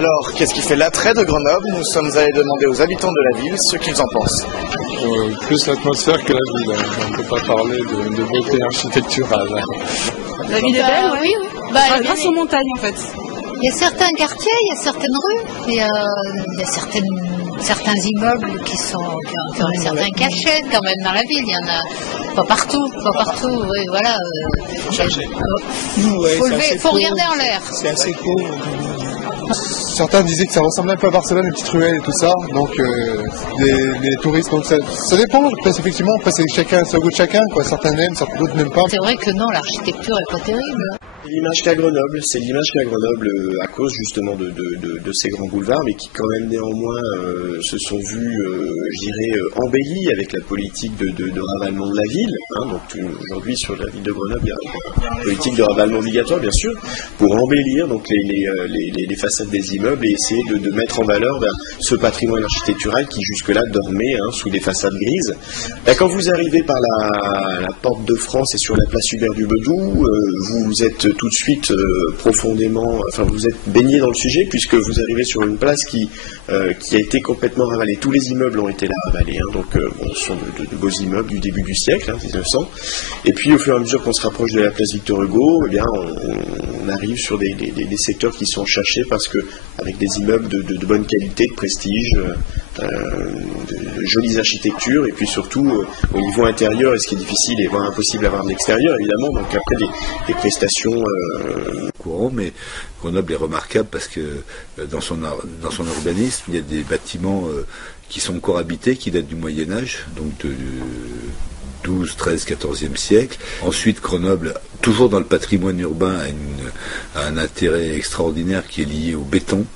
Alors, qu'est-ce qui fait l'attrait de Grenoble? Nous sommes allés demander aux habitants de la ville ce qu'ils en pensent. Plus l'atmosphère que la ville. On ne peut pas parler de beauté architecturale. La ville est belle, oui. Grâce aux montagnes, en fait. Il y a certains quartiers, il y a certaines rues, il y a certains immeubles qui ont certains cachets quand même dans la ville. Il y en a pas partout, oui, voilà. Faut regarder en l'air. C'est assez pauvre. Certains disaient que ça ressemblait un peu à Barcelone, les petites ruelles et tout ça, donc les touristes, donc ça dépend, effectivement, après c'est au goût de chacun, quoi. Certains aiment, certains d'autres n'aiment pas. C'est vrai que non, l'architecture est pas terrible. C'est l'image qu'a Grenoble, à cause justement de ces grands boulevards, mais qui quand même néanmoins se sont vus, je dirais, embellis avec la politique de ravalement de la ville. Donc aujourd'hui sur la ville de Grenoble, il y a une politique de ravalement obligatoire, bien sûr, pour embellir donc les façades des immeubles et essayer de mettre en valeur ce patrimoine architectural qui jusque-là dormait sous des façades grises. Quand vous arrivez par la porte de France et sur la place Hubert du Bedou, vous êtes tout de suite vous êtes baigné dans le sujet puisque vous arrivez sur une place qui a été complètement ravalée. Tous les immeubles ont été là ravalés, ce sont de beaux immeubles du début du siècle, 1900. Et puis au fur et à mesure qu'on se rapproche de la place Victor Hugo, on arrive sur des secteurs qui sont cherchés parce que avec des immeubles de bonne qualité, de prestige, de jolies architectures, et puis surtout au niveau intérieur, et ce qui est difficile et voire impossible à voir de l'extérieur évidemment, donc après des prestations courant, mais Grenoble est remarquable parce que dans son urbanisme, il y a des bâtiments qui sont encore habités, qui datent du Moyen-Âge, donc de 12, 13, 14e siècle. Ensuite, Grenoble, toujours dans le patrimoine urbain, a un intérêt extraordinaire qui est lié au béton.